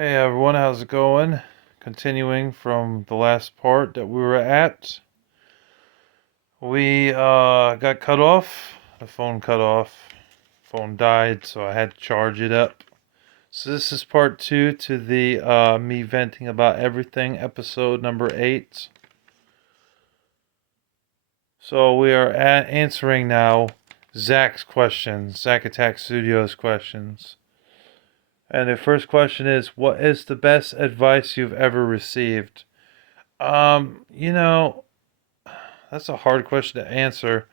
Hey everyone, how's it going? Continuing from the last part that we were at. We got cut off. The phone cut off. Phone died, so I had to charge it up. So this is part two to the me venting about everything episode number 8. So we are answering now Zach's questions, Zach Attack Studios questions. And the first question is, what is the best advice you've ever received? You know, that's a hard question to answer.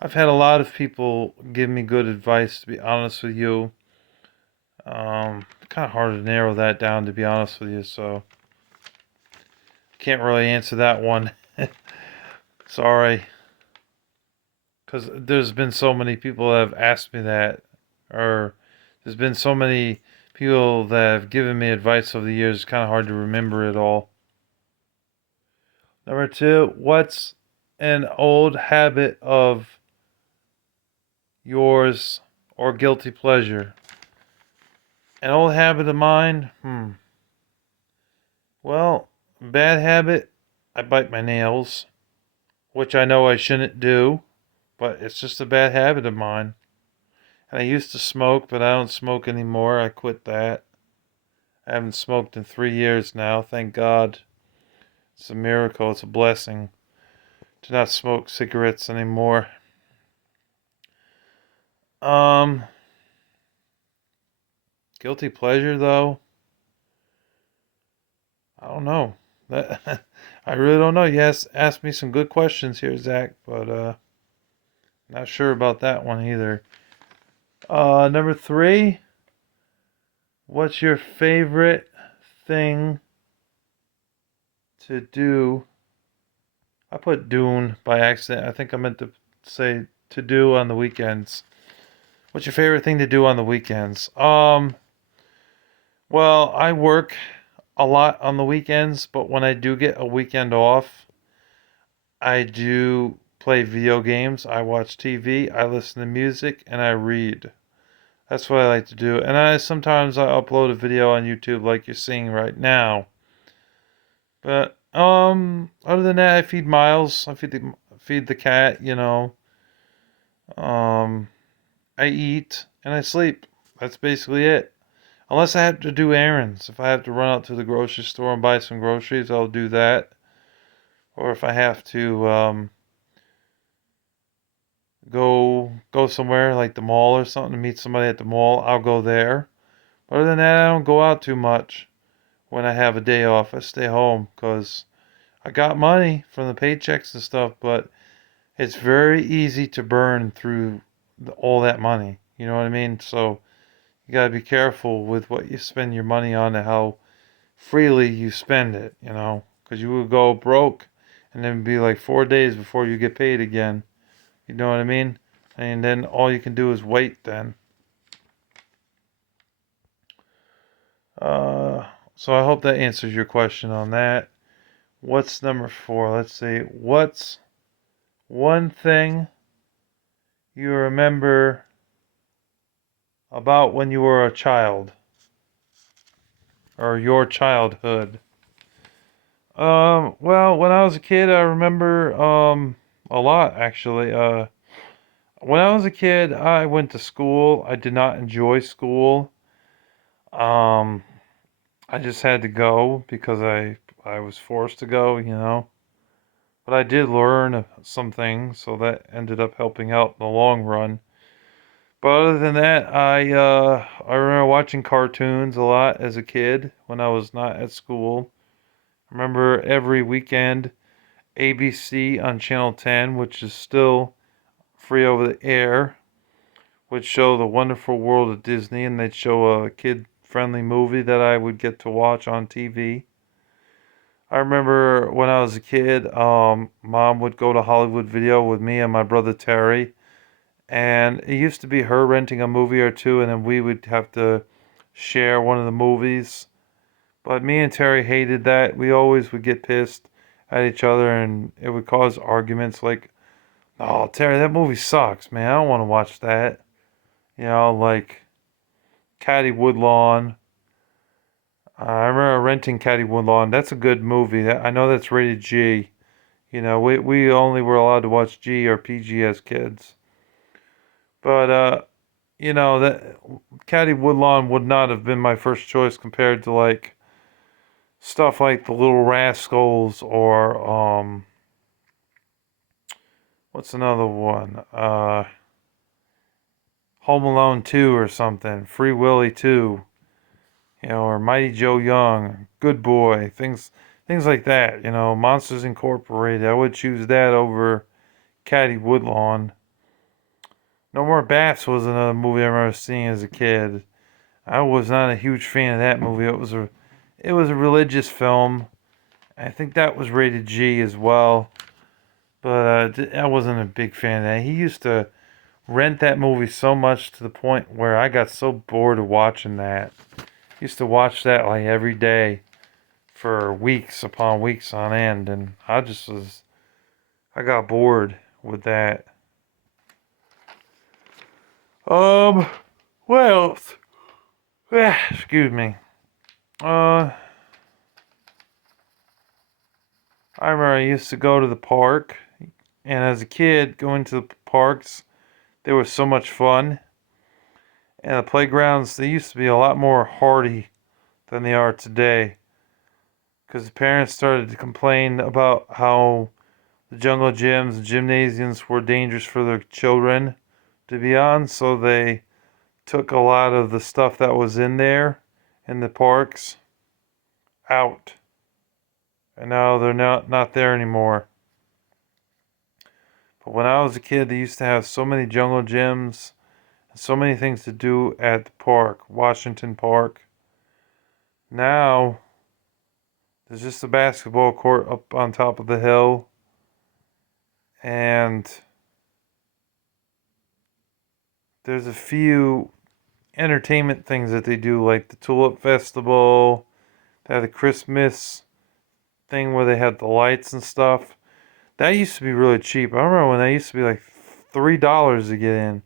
I've had a lot of people give me good advice, to be honest with you. Kind of hard to narrow that down, to be honest with you, so can't really answer that one. Sorry. Because there's been so many people that have asked me that, or there's been so many people that have given me advice over the years, it's kind of hard to remember it all. Number two, what's an old habit of yours or guilty pleasure? An old habit of mine? Well, bad habit, I bite my nails, which I know I shouldn't do, but it's just a bad habit of mine. And I used to smoke, but I don't smoke anymore. I quit that. I haven't smoked in 3 years now, thank God. It's a miracle, it's a blessing to not smoke cigarettes anymore. Um, Guilty pleasure though? I don't know. That I really don't know. Yes, asked me some good questions here, Zach, but not sure about that one either. Number three, what's your favorite thing to do? I put Dune by accident. I think I meant to say to do on the weekends. What's your favorite thing to do on the weekends? Well, I work a lot on the weekends, but when I do get a weekend off, I do play video games, I watch TV, I listen to music, and I read. That's what I like to do. And I sometimes I upload a video on YouTube like you're seeing right now. But other than that, I feed Miles. I feed the cat, Um I eat and I sleep. That's basically it. Unless I have to do errands. If I have to run out to the grocery store and buy some groceries, I'll do that. Or if I have to go somewhere like the mall or something to meet somebody at the mall, I'll go there. But other than that, I don't go out too much when I have a day off. I stay home because I got money from the paychecks and stuff, but it's very easy to burn through all that money. You know what I mean? So you got to be careful with what you spend your money on and how freely you spend it, because you will go broke and then be like 4 days before you get paid again. You know what I mean? And then all you can do is wait then. Uh, so I hope that answers your question on that. What's number four? Let's see. What's one thing you remember about when you were a child or your childhood? Well, when I was a kid, I remember a lot actually. When I was a kid, I went to school. I did not enjoy school. Um, I just had to go because I was forced to go. But I did learn some things, so that ended up helping out in the long run. But other than that, I remember watching cartoons a lot as a kid when I was not at school. I remember every weekend ABC on Channel 10, which is still free over the air, would show The Wonderful World of Disney, and they'd show a kid-friendly movie that I would get to watch on TV. I remember when I was a kid, Mom would go to Hollywood Video with me and my brother Terry, and it used to be her renting a movie or two, and then we would have to share one of the movies. But me and Terry hated that. We always would get pissed at each other, and it would cause arguments like, "Oh, Terry, that movie sucks, man. I don't want to watch that." Like Caddy Woodlawn, I remember renting Caddy Woodlawn. That's a good movie. I know that's rated G. We only were allowed to watch G or PG as kids. But that Caddy Woodlawn would not have been my first choice compared to like stuff like The Little Rascals or what's another one? Home Alone 2 or something. Free Willy 2, or Mighty Joe Young, Good Boy, things like that, Monsters Incorporated. I would choose that over Caddy Woodlawn. No More Bats was another movie I remember seeing as a kid. I was not a huge fan of that movie. It was a religious film. I think that was rated G as well, but I wasn't a big fan of that. He used to rent that movie so much to the point where I got so bored of watching that. Used to watch that like every day for weeks upon weeks on end, and I got bored with that. Um, what else? Excuse me. Uh, I remember I used to go to the park, and as a kid, going to the parks, there was so much fun. And the playgrounds, they used to be a lot more hardy than they are today. Because the parents started to complain about how the jungle gyms and gymnasiums were dangerous for their children to be on, so they took a lot of the stuff that was in there in the parks out. And now they're not there anymore. But when I was a kid, they used to have so many jungle gyms and so many things to do at the park, Washington Park. Now, there's just a basketball court up on top of the hill, and there's a few entertainment things that they do, like the Tulip Festival. They had the Christmas thing where they had the lights and stuff. That used to be really cheap. I remember when that used to be like $3 to get in.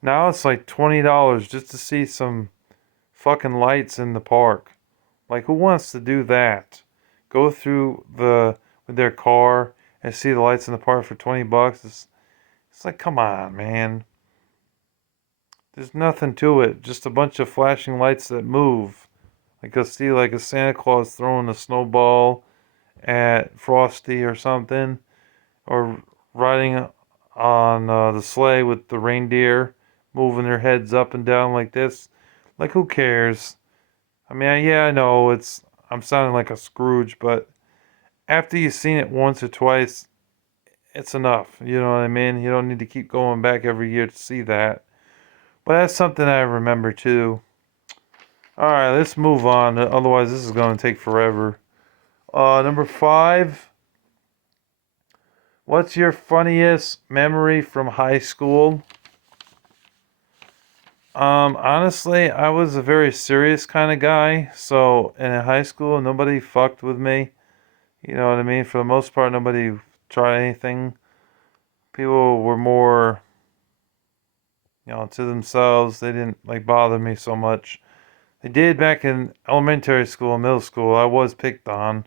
Now it's like $20 just to see some fucking lights in the park. Like, who wants to do that? Go through with their car and see the lights in the park for $20. It's like, come on, man. There's nothing to it. Just a bunch of flashing lights that move. Like, you'll see like a Santa Claus throwing a snowball at Frosty or something, or riding on the sleigh with the reindeer moving their heads up and down like this. Like, who cares? I mean, yeah, I know I'm sounding like a Scrooge, but after you've seen it once or twice, it's enough. You know what I mean? You don't need to keep going back every year to see that. But that's something I remember too. All right, let's move on. Otherwise, this is going to take forever. Number 5. What's your funniest memory from high school? Honestly, I was a very serious kind of guy. So in high school, nobody fucked with me. You know what I mean? For the most part, nobody tried anything. People were more, to themselves. They didn't like bother me so much. They did back in elementary school and middle school. I was picked on,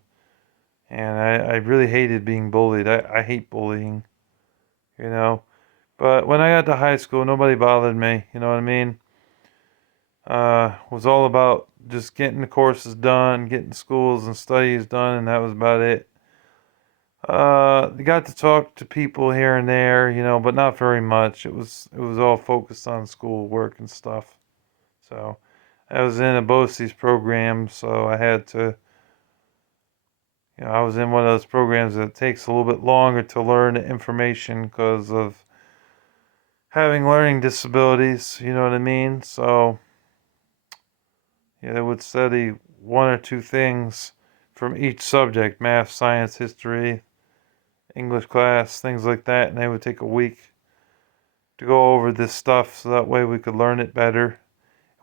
and I really hated being bullied. I hate bullying, you know. But when I got to high school, nobody bothered me. You know what I mean? Was all about just getting the courses done, getting schools and studies done, and that was about it. Got to talk to people here and there, but not very much. It was all focused on school work and stuff. So I was in a BOCES program, so I had to, I was in one of those programs that takes a little bit longer to learn information because of having learning disabilities. You know what I mean? So yeah, they would study one or two things from each subject: math, science, history, English class, things like that, and they would take a week to go over this stuff so that way we could learn it better.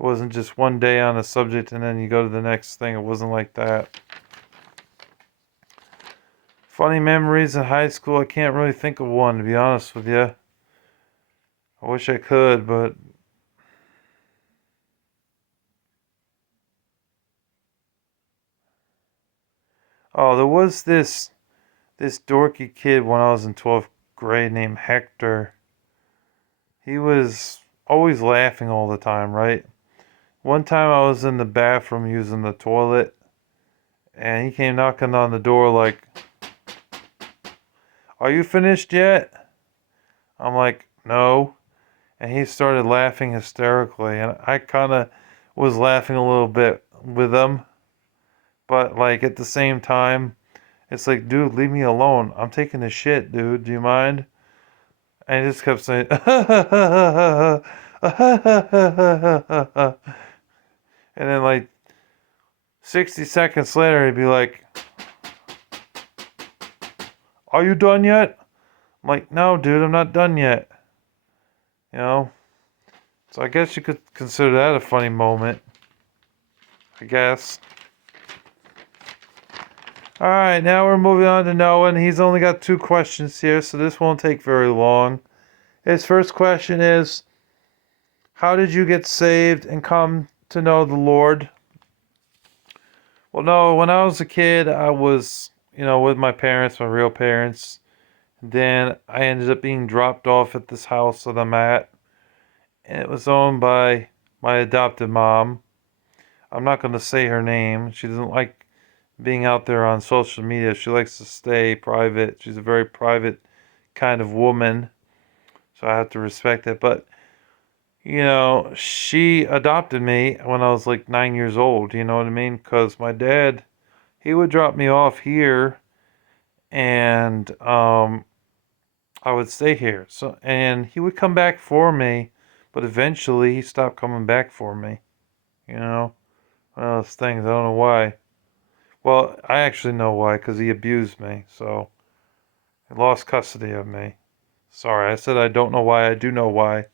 It wasn't just one day on a subject and then you go to the next thing. It wasn't like that. Funny memories in high school, I can't really think of one, to be honest with you. I wish I could, but. 'Cause, Oh, there was this dorky kid when I was in 12th grade named Hector. He was always laughing all the time, right? One time I was in the bathroom using the toilet, and he came knocking on the door like, "Are you finished yet?" I'm like, "No." And he started laughing hysterically, and I kind of was laughing a little bit with him, but like at the same time, it's like, dude, leave me alone. I'm taking a shit, dude. Do you mind? And he just kept saying, and then like 60 seconds later, he'd be like, "Are you done yet?" I'm like, "No, dude, I'm not done yet." You know? So I guess you could consider that a funny moment. I guess. Alright, now we're moving on to Noah, and he's only got 2 questions here, so this won't take very long. His first question is, how did you get saved and come to know the Lord? Well, no, when I was a kid, I was, with my parents, my real parents. Then I ended up being dropped off at this house that I'm at, and it was owned by my adopted mom. I'm not going to say her name. She doesn't like being out there on social media. She likes to stay private. She's a very private kind of woman, so I have to respect it. But, she adopted me when I was like 9 years old, you know what I mean? Because my dad, he would drop me off here, and I would stay here. And he would come back for me, but eventually he stopped coming back for me. You know, one of those things. I don't know why. Well, I actually know why, because he abused me. So he lost custody of me. Sorry, I said I don't know why. I do know why.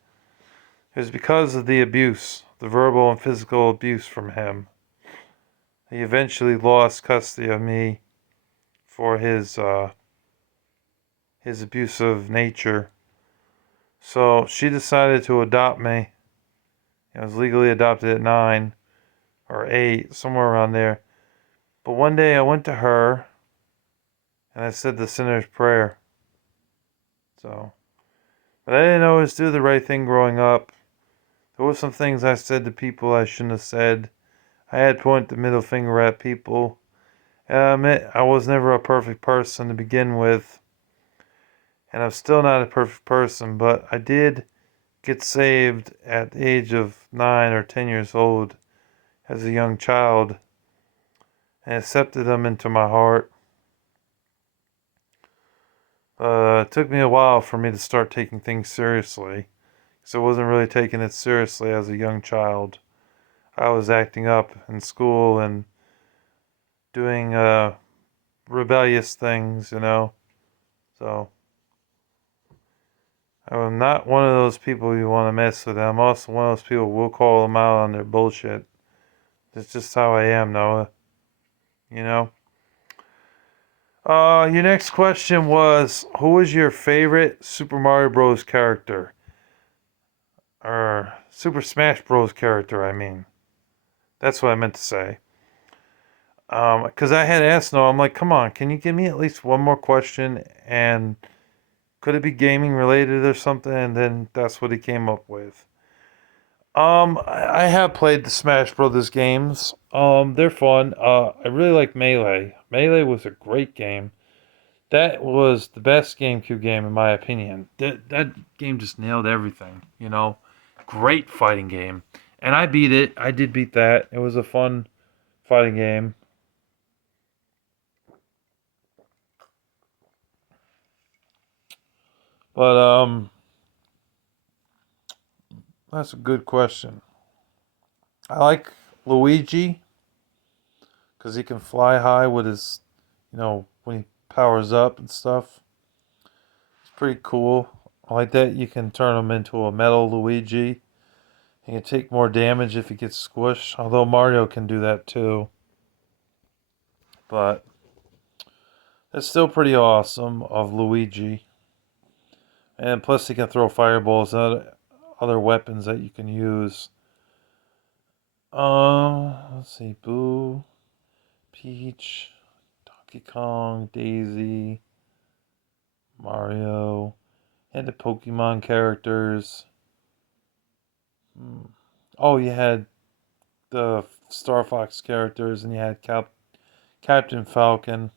It was because of the abuse, the verbal and physical abuse from him. He eventually lost custody of me for his abusive nature. So she decided to adopt me. I was legally adopted at 9 or 8, somewhere around there. But one day I went to her and I said the sinner's prayer. So, but I didn't always do the right thing growing up. There were some things I said to people I shouldn't have said. I had pointed the middle finger at people. And I admit I was never a perfect person to begin with. And I'm still not a perfect person, but I did get saved at the age of 9 or 10 years old as a young child and accepted them into my heart. It took me a while for me to start taking things seriously, because I wasn't really taking it seriously as a young child. I was acting up in school and doing rebellious things, So I'm not one of those people you want to mess with. I'm also one of those people who will call them out on their bullshit. That's just how I am, Noah. You know? Your next question was, who was your favorite Super Mario Bros. Character? Or Super Smash Bros. Character, I mean. That's what I meant to say. Because I had asked Noah, I'm like, come on, can you give me at least one more question? And could it be gaming related or something? And then that's what he came up with. I have played the Smash Brothers games. They're fun. I really like Melee. Melee was a great game. That was the best GameCube game in my opinion. That game just nailed everything. Great fighting game. And I beat it. I did beat that. It was a fun fighting game. But that's a good question. I like Luigi because he can fly high with his, when he powers up and stuff. It's pretty cool. I like that you can turn him into a metal Luigi. He can take more damage if he gets squished, although Mario can do that too. But it's still pretty awesome of Luigi. And plus he can throw fireballs and other weapons that you can use. Let's see, Boo, Peach, Donkey Kong, Daisy, Mario, and the Pokemon characters. Oh, you had the Star Fox characters, and you had Captain Falcon.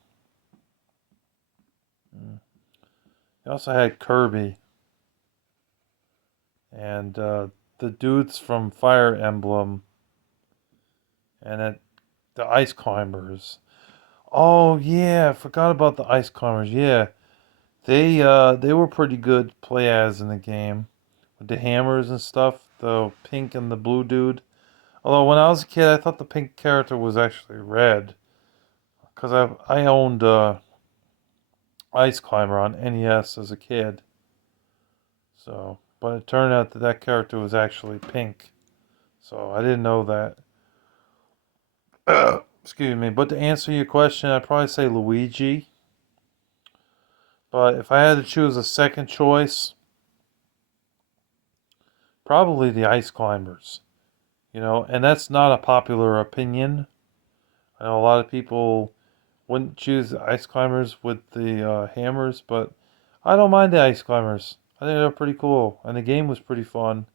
You also had Kirby and the dudes from Fire Emblem and the Ice Climbers. Oh yeah, I forgot about the Ice Climbers. Yeah, they were pretty good to play as in the game with the hammers and stuff. The pink and the blue dude. Although when I was a kid, I thought the pink character was actually red because I owned Ice Climber on NES as a kid. So, but it turned out that that character was actually pink. So I didn't know that. Excuse me. But to answer your question, I'd probably say Luigi. But if I had to choose a second choice, probably the Ice Climbers. And that's not a popular opinion. I know a lot of people wouldn't choose the Ice Climbers with the hammers, but I don't mind the Ice Climbers. I think they're pretty cool, and the game was pretty fun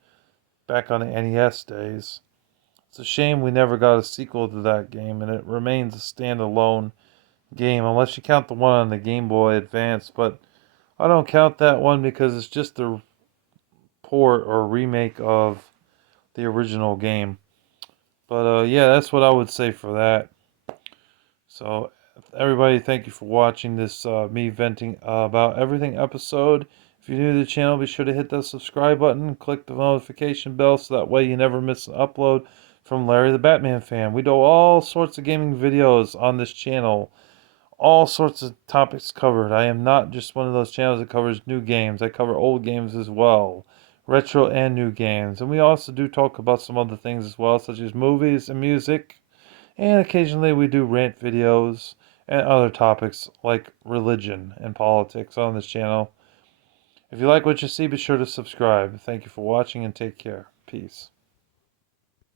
back on the NES days. It's a shame we never got a sequel to that game, and it remains a standalone game, unless you count the one on the Game Boy Advance, but I don't count that one because it's just a port or remake of the original game. But yeah, that's what I would say for that. So, everybody, thank you for watching this me venting about everything episode. If you're new to the channel, be sure to hit that subscribe button and click the notification bell so that way you never miss an upload from Larry the Batman Fan. We do all sorts of gaming videos on this channel, all sorts of topics covered. I am not just one of those channels that covers new games. I cover old games as well, retro and new games. And we also do talk about some other things as well, such as movies and music. And occasionally we do rant videos and other topics like religion and politics on this channel. If you like what you see, be sure to subscribe. Thank you for watching and take care. Peace.